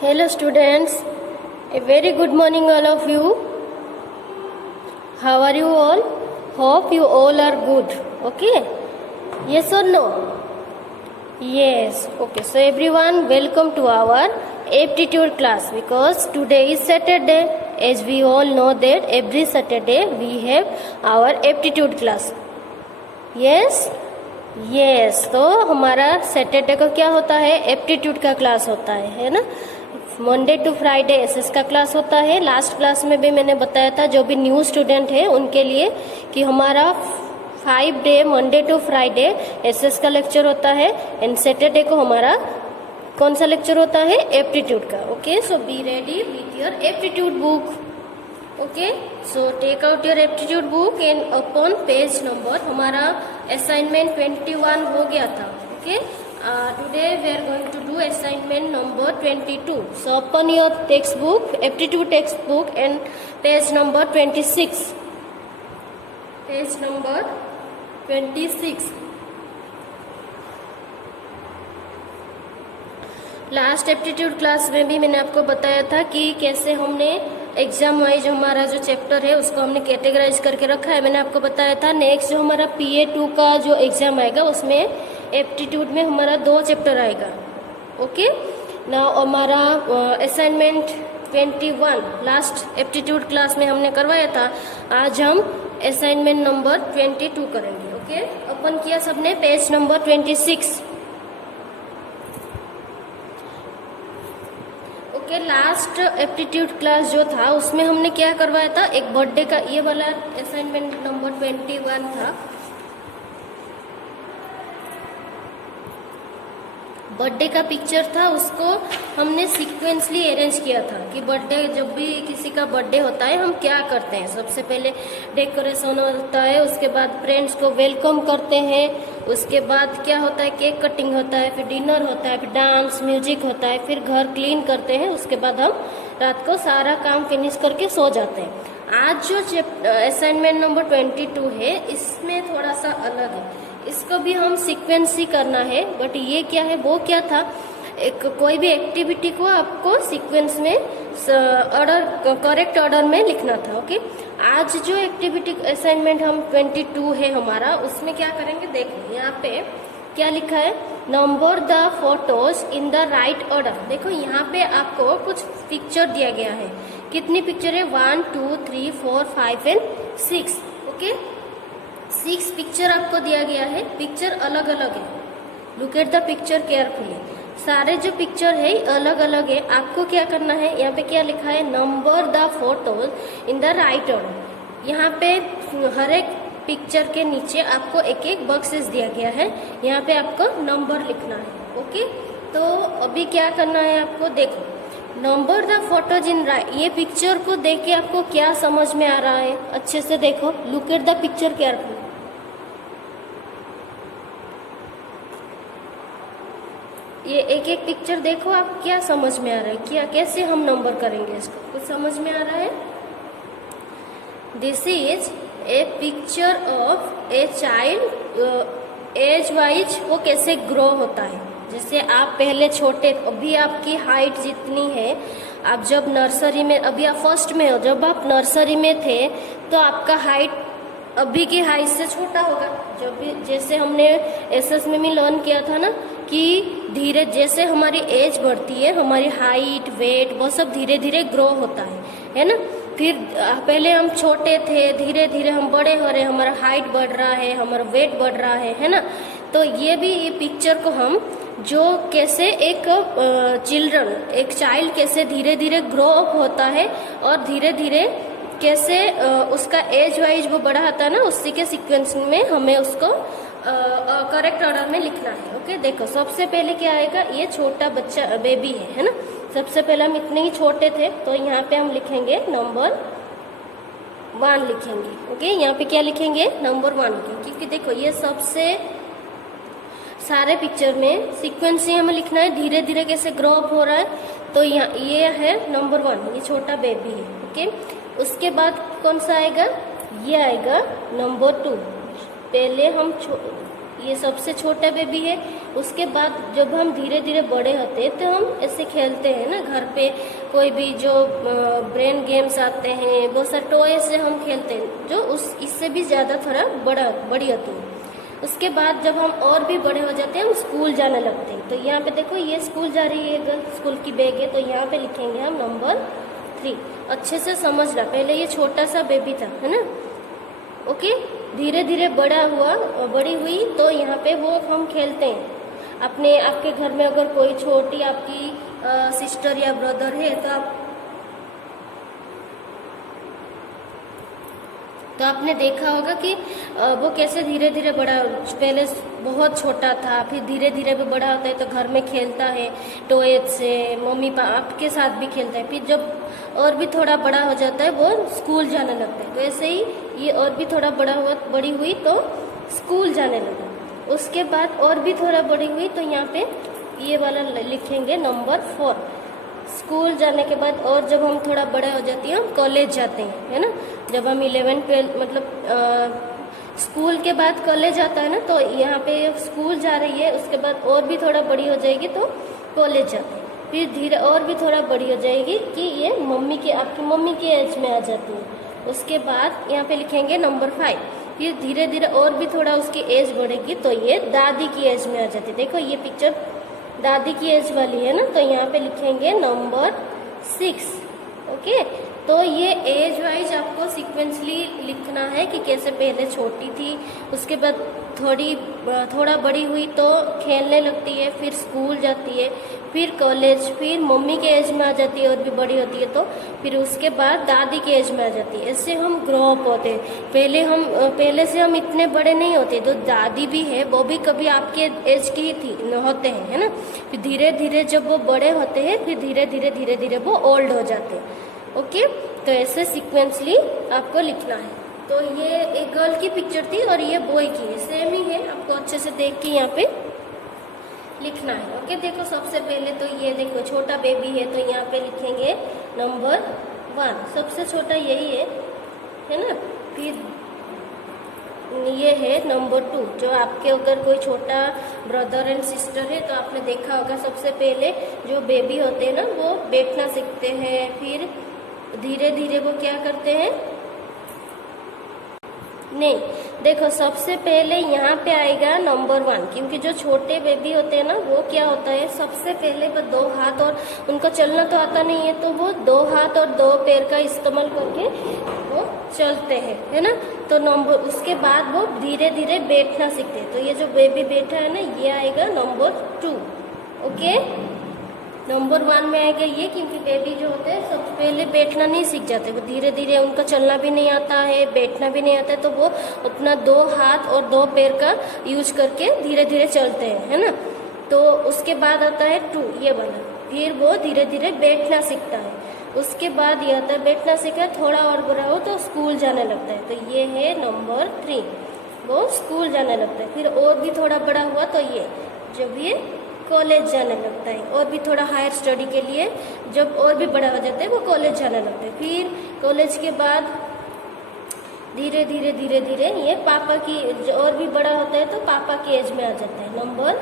Hello students, a very good morning all of you. How are you all? Hope you all are good. Okay? Yes or no? Yes. Okay. So everyone, welcome to our aptitude class because today is Saturday. As we all know that every Saturday we have our aptitude class. Yes? Yes तो हमारा Saturday को क्या होता है, aptitude का class होता है ना. मंडे टू फ्राइडे एसएस का क्लास होता है. लास्ट क्लास में भी मैंने बताया था जो भी न्यू स्टूडेंट है उनके लिए कि हमारा 5 day Monday to Friday SS का लेक्चर होता है एंड सैटरडे को हमारा कौन सा लेक्चर होता है, एप्टीट्यूड का. Okay, so be ready with your aptitude book. Okay, so take out your aptitude book and upon page number हमारा असाइनमेंट 21 हो गया था. Okay, today we are going to do assignment number 22. So upon your text book, aptitude text book and page number 26. Page number 26. Last aptitude class में भी मैंने आपको बताया था कि कैसे हमने एग्जाम वाइज हमारा जो चैप्टर है उसको हमने कैटेगराइज करके रखा है. मैंने आपको बताया था नेक्स्ट जो हमारा PA2 का जो एग्जाम आएगा उसमें एप्टीट्यूड में हमारा 2 चैप्टर आएगा. ओके, नाउ हमारा असाइनमेंट 21 लास्ट एप्टीट्यूड क्लास में हमने करवाया था. आज हम असाइनमेंट नंबर 22 करेंगे. ओके, ओपन किया सबने page number 26. Okay, last aptitude class जो था उसमें हमने क्या करवाया था, एक बर्थडे का ये वाला असाइनमेंट नंबर 21 था. बर्थडे का पिक्चर था, उसको हमने सीक्वेंसली अरेंज किया था कि बर्थडे जब भी किसी का बर्थडे होता है हम क्या करते हैं. सबसे पहले डेकोरेशन होता है, उसके बाद फ्रेंड्स को वेलकम करते हैं, उसके बाद क्या होता है, केक कटिंग होता है, फिर डिनर होता है, फिर डांस म्यूजिक होता है, फिर घर क्लीन करते हैं, उसके बाद हम रात को सारा काम फिनिश करके सो जाते हैं. आज जो असाइनमेंट नंबर 22 है इसमें थोड़ा सा अलग है. इसको भी हम सीक्वेंस ही करना है, बट ये क्या है, वो क्या था, एक कोई भी एक्टिविटी को आपको सीक्वेंस में ऑर्डर, करेक्ट ऑर्डर में लिखना था. ओके, आज जो एक्टिविटी असाइनमेंट हम 22 है हमारा, उसमें क्या करेंगे, देखो यहाँ पे क्या लिखा है, number the photos in the right order. देखो यहाँ पे आपको कुछ पिक्चर दिया गया है. कितनी पिक्चर है, 1 2 3 4 5 एंड 6. ओके, 6 पिक्चर आपको दिया गया है. पिक्चर अलग अलग है. Look at the picture carefully. सारे जो पिक्चर है अलग अलग है. आपको क्या करना है, यहाँ पे क्या लिखा है, number the photos in the right order. यहाँ पे हर एक पिक्चर के नीचे आपको एक एक बॉक्सेस दिया गया है, यहाँ पे आपको नंबर लिखना है. ओके, तो अभी क्या करना है आपको, देखो number the photos in right. ये पिक्चर को देख के आपको क्या समझ में आ रहा है, अच्छे से देखो. Look at the picture carefully. ये एक एक पिक्चर देखो, आप क्या समझ में आ रहा है, क्या कैसे हम नंबर करेंगे इसको, कुछ समझ में आ रहा है. This is a picture of a child age wise, वो कैसे ग्रो होता है. जैसे आप पहले छोटे, अभी आपकी हाइट जितनी है, आप जब नर्सरी में, अभी आप फर्स्ट में हो, जब आप नर्सरी में थे तो आपका हाइट अभी की हाइट से छोटा होगा. जब भी, जैसे हमने एसएस में भी लर्न किया था ना कि धीरे जैसे हमारी एज बढ़ती है हमारी हाइट वेट वो सब धीरे धीरे ग्रो होता है ना. फिर पहले हम छोटे थे, धीरे धीरे हम बड़े हो रहे हैं, हमारा हाइट बढ़ रहा है, हमारा वेट बढ़ रहा है ना. तो ये भी, ये पिक्चर को हम जो कैसे एक चिल्ड्रन, एक चाइल्ड कैसे धीरे धीरे ग्रो अप होता है और धीरे धीरे कैसे उसका एज वाइज वो बड़ा होता है ना, उसी के सीक्वेंस में हमें उसको करेक्ट ऑर्डर में लिखना है. ओके, देखो सबसे पहले क्या आएगा, ये छोटा बच्चा बेबी है ना. सबसे पहले हम इतने ही छोटे थे तो यहाँ पे हम लिखेंगे नंबर 1 लिखेंगे. ओके, यहाँ पे क्या लिखेंगे, नंबर 1 लिखेंगे, क्योंकि देखो ये सबसे सारे पिक्चर में सीक्वेंस ही हमें लिखना है, धीरे धीरे कैसे ग्रो अप हो रहा है. तो यहाँ ये है नंबर 1, ये छोटा बेबी है. ओके, उसके बाद कौन सा आएगा, ये आएगा नंबर 2. पहले हम ये सबसे छोटा बेबी है। उसके बाद जब हम धीरे धीरे बड़े होते हैं तो हम ऐसे खेलते हैं ना, घर पे कोई भी जो ब्रेन गेम्स आते हैं, बहुत सारे टॉय से हम खेलते हैं जो इससे भी ज़्यादा थोड़ा बड़ी होती है। उसके बाद जब हम और भी बड़े हो जाते हैं, हम स्कूल जाने लगते हैं। तो यहाँ पे देखो ये स्कूल जा रही है, गर्ल स्कूल की बैग है, तो यहाँ पे लिखेंगे हम नंबर 3। अच्छे से समझना, पहले ये छोटा सा बेबी था, है ना। ओके, धीरे धीरे बड़ी हुई तो यहाँ पे वो हम खेलते हैं। आपके घर में अगर कोई छोटी आपकी सिस्टर या ब्रदर है तो आपने देखा होगा कि वो कैसे धीरे धीरे बड़ा, पहले बहुत छोटा था, फिर धीरे धीरे वो बड़ा होता है तो घर में खेलता है टॉय से, मम्मी पापा के साथ भी खेलता है। फिर जब और भी थोड़ा बड़ा हो जाता है वो स्कूल जाने लगता है। तो ऐसे ही ये और भी थोड़ा बड़ी हुई तो स्कूल जाने लगा। उसके बाद और भी थोड़ा बड़ी हुई तो यहाँ पे ये वाला लिखेंगे नंबर 4। स्कूल जाने के बाद और जब हम थोड़ा बड़े हो जाते हैं हम कॉलेज जाते हैं, है ना। जब हम 11 12 मतलब स्कूल के बाद कॉलेज आता है ना, तो यहाँ पे स्कूल जा रही है, उसके बाद और भी थोड़ा बड़ी हो जाएगी तो कॉलेज जाते हैं। फिर धीरे और भी थोड़ा बड़ी हो जाएगी कि ये आपकी मम्मी की एज में आ जाती है। उसके बाद यहाँ पे लिखेंगे नंबर 5। फिर धीरे धीरे और भी थोड़ा उसकी एज बढ़ेगी तो ये दादी की एज में आ जाती है। देखो ये पिक्चर दादी की एज वाली है ना, तो यहाँ पे लिखेंगे नंबर 6। ओके, तो ये एज वाइज आपको सीक्वेंसली लिखना है कि कैसे पहले छोटी थी, उसके बाद थोड़ा बड़ी हुई तो खेलने लगती है, फिर स्कूल जाती है, फिर कॉलेज, फिर मम्मी के एज में आ जाती है और भी बड़ी होती है तो फिर उसके बाद दादी के एज में आ जाती है। ऐसे हम ग्रो अप होते हैं। पहले से हम इतने बड़े नहीं होते। तो दादी भी है वो भी कभी आपके एज की ही होते हैं, है ना। फिर धीरे धीरे जब वो बड़े होते हैं फिर धीरे धीरे वो ओल्ड हो जाते हैं। ओके, तो ऐसे सीक्वेंसली आपको लिखना है। तो ये एक गर्ल की पिक्चर थी और ये बॉय की है, सेम ही है, आपको अच्छे से देख के यहाँ पे लिखना है। ओके, देखो सबसे पहले तो ये देखो छोटा बेबी है तो यहाँ पे लिखेंगे नंबर 1, सबसे छोटा यही है ना। फिर ये है नंबर 2, जो आपके अगर कोई छोटा ब्रदर एंड सिस्टर है तो आपने देखा होगा सबसे पहले जो बेबी होते हैं ना वो बैठना सीखते हैं, फिर धीरे धीरे वो क्या करते हैं, नहीं देखो सबसे पहले यहाँ पे आएगा नंबर 1, क्योंकि जो छोटे बेबी होते हैं ना वो क्या होता है सबसे पहले वो 2 हाथ, और उनको चलना तो आता नहीं है तो वो 2 हाथ और 2 पैर का इस्तेमाल करके वो चलते हैं, है ना। तो उसके बाद वो धीरे धीरे बैठना सीखते हैं। तो ये जो बेबी बैठा है ना ये आएगा नंबर 2। ओके, नंबर 1 में आएगा ये, क्योंकि बेबी जो होते हैं सबसे पहले बैठना नहीं सीख जाते, वो धीरे धीरे उनका चलना भी नहीं आता है, बैठना भी नहीं आता है, तो वो अपना 2 हाथ और 2 पैर का यूज करके धीरे धीरे चलते हैं, है ना। तो उसके बाद आता है 2 ये वाला, फिर वो धीरे धीरे बैठना सीखता है। उसके बाद ये आता है बैठना सीखा, थोड़ा और बड़ा हो तो स्कूल जाने लगता है, तो ये है नंबर 3, वो स्कूल जाने लगता है। फिर और भी थोड़ा बड़ा हुआ तो ये जब ये कॉलेज जाने लगता है, और भी थोड़ा हायर स्टडी के लिए जब और भी बड़ा हो जाता है वो कॉलेज जाने लगता है। फिर कॉलेज के बाद धीरे धीरे ये पापा की और भी बड़ा होता है तो पापा की एज में आ जाता है, नंबर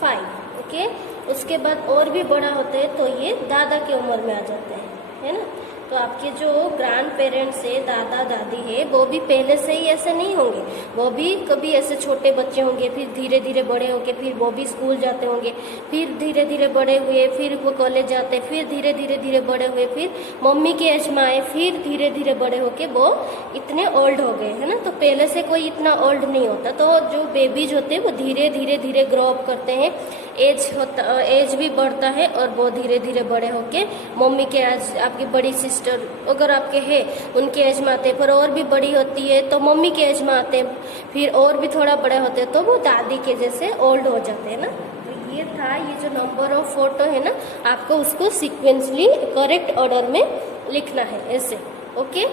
5। ओके, उसके बाद और भी बड़ा होता है तो ये दादा की उम्र में आ जाता है ना। तो आपके जो ग्रैंड पेरेंट्स है, दादा दादी है, वो भी पहले से ही ऐसे नहीं होंगे, वो भी कभी ऐसे छोटे बच्चे होंगे, फिर धीरे धीरे बड़े होंगे, फिर वो भी स्कूल जाते होंगे, फिर धीरे धीरे बड़े हुए, फिर वो कॉलेज जाते, फिर धीरे धीरे बड़े हुए, फिर मम्मी के एज में आए, फिर धीरे धीरे बड़े होके वो इतने ओल्ड हो गए, है ना। तो पहले से कोई इतना ओल्ड नहीं होता। तो जो बेबीज होते हैं वो धीरे धीरे ग्रो अप करते हैं, एज भी बढ़ता है और वो धीरे धीरे बड़े होके मम्मी के एज, आपकी बड़ी सिस्टर अगर आपके है उनके एज में आते हैं, पर और भी बड़ी होती है तो मम्मी के एज में आते हैं, फिर और भी थोड़ा बड़े होते हैं तो वो दादी के जैसे ओल्ड हो जाते हैं ना। तो ये था ये जो नंबर ऑफ फोटो है ना, आपको उसको सीक्वेंसली करेक्ट ऑर्डर में लिखना है ऐसे। ओके,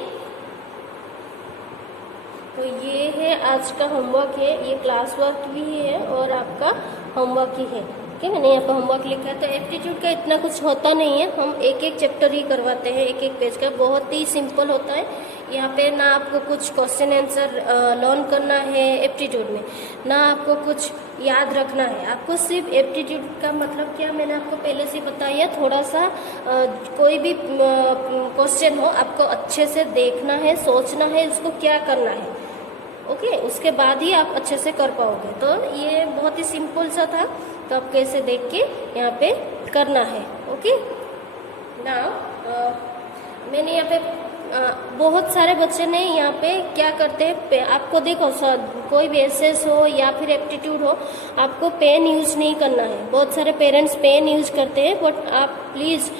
तो ये है आज का होमवर्क है, ये क्लास वर्क भी है और आपका होमवर्क ही है। ठीक है, मैंने यहाँ पर होमवर्क लिखा है। तो एप्टीट्यूड का इतना कुछ होता नहीं है, हम एक एक चैप्टर ही करवाते हैं, एक एक पेज का, बहुत ही सिंपल होता है। यहाँ पे ना आपको कुछ क्वेश्चन आंसर लर्न करना है एप्टीट्यूड में, ना आपको कुछ याद रखना है। आपको सिर्फ एप्टीट्यूड का मतलब क्या मैंने आपको पहले से बताया, थोड़ा सा कोई भी क्वेश्चन हो आपको अच्छे से देखना है, सोचना है उसको क्या करना है, ओके उसके बाद ही आप अच्छे से कर पाओगे। तो ये बहुत ही सिंपल सा था, तो आपको ऐसे देख के यहाँ पे करना है। ओके नाउ मैंने यहाँ पे बहुत सारे बच्चे ने यहाँ पे क्या करते हैं, आपको देखो कोई भी एसएस हो या फिर एप्टीट्यूड हो, आपको पेन यूज नहीं करना है। बहुत सारे पेरेंट्स पेन यूज करते हैं, बट आप प्लीज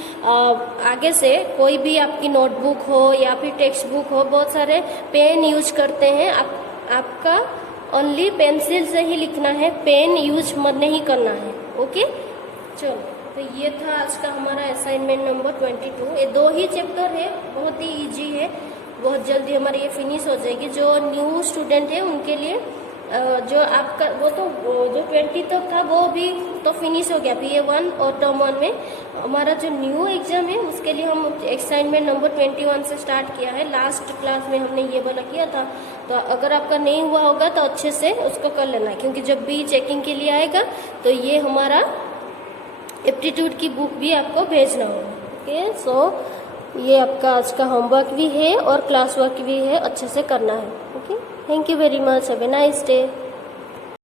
आगे से कोई भी आपकी नोटबुक हो या फिर टेक्स्ट बुक हो, बहुत सारे पेन यूज करते हैं। आपका ओनली पेंसिल से ही लिखना है, पेन यूज मत नहीं करना है। ओके चलो, तो ये था आज का हमारा असाइनमेंट नंबर 22। ये 2 ही चैप्टर है, बहुत ही इजी है, बहुत जल्दी हमारी ये फिनिश हो जाएगी। जो न्यू स्टूडेंट है उनके लिए जो आपका वो तो जो 20 तक था वो भी तो फिनिश हो गया PA1 और टर्म 1 में। हमारा जो न्यू एग्जाम है उसके लिए हम असाइनमेंट नंबर 21 से स्टार्ट किया है। लास्ट क्लास में हमने ये वाला किया था, तो अगर आपका नहीं हुआ होगा तो अच्छे से उसको कर लेना है, क्योंकि जब भी चेकिंग के लिए आएगा तो ये हमारा एप्टीट्यूड की बुक भी आपको भेजना होगा। ओके सो ये आपका आज का होमवर्क भी है और क्लास वर्क भी है, अच्छे से करना है। Okay thank you very much, have a nice day.